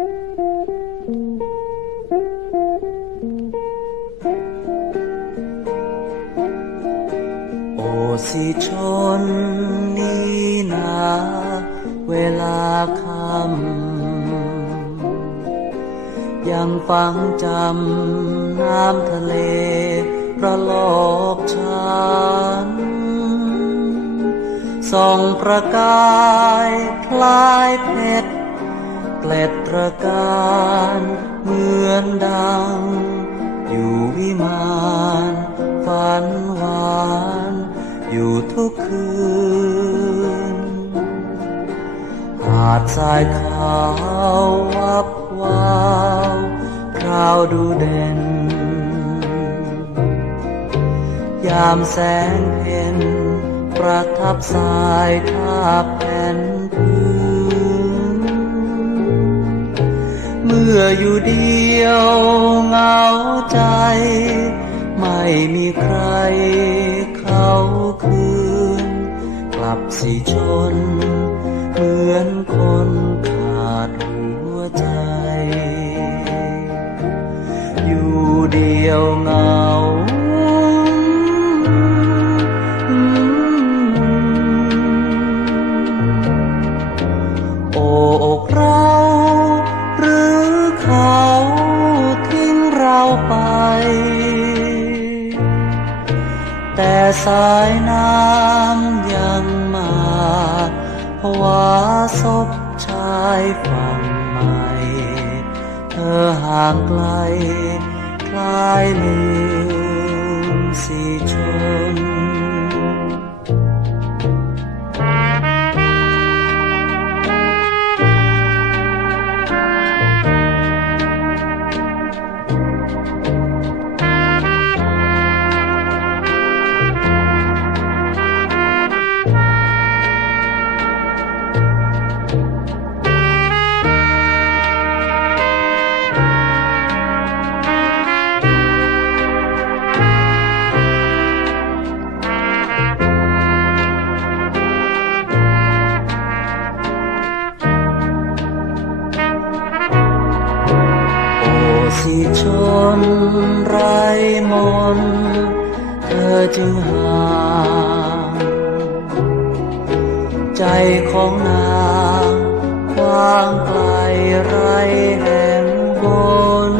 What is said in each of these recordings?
โอสิชนนี้นาเวลาคำยังฟังจำน้ำทะเลประลอบฉันส่องประกายคล้ายเพชร เกล็ดตระการเหมือนดัง อยู่วิมานฝันหวาน อยู่ทุกคืน หาดทรายขาววับวาวคราวดูเด่น ยามแสงเพ็ญประทับสายทาบแผ่นพื้น เมื่ออยู่เดียวเหงาใจ ไม่มีใครเขาคืน กลับสิชน เหมือนคนขาดหัวใจ อยู่เดียวเหงา แต่สายน้ำยังมาภาวะศพชายฝั่งใหม่ เธอห่างไกลคลายลือ สิชนไรมนเธอจึงห่างใจของนางกว้างไกลไรแห่งบน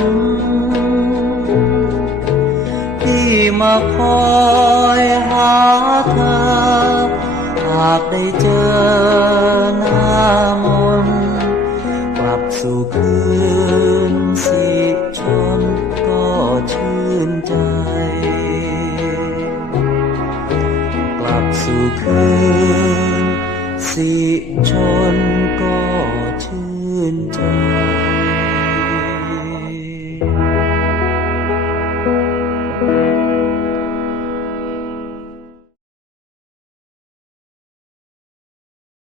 ที่มาคอยหาเธอ หากได้เจอหน้ามนกลับสู่คืน สู่คืน สิชนก็ชื่น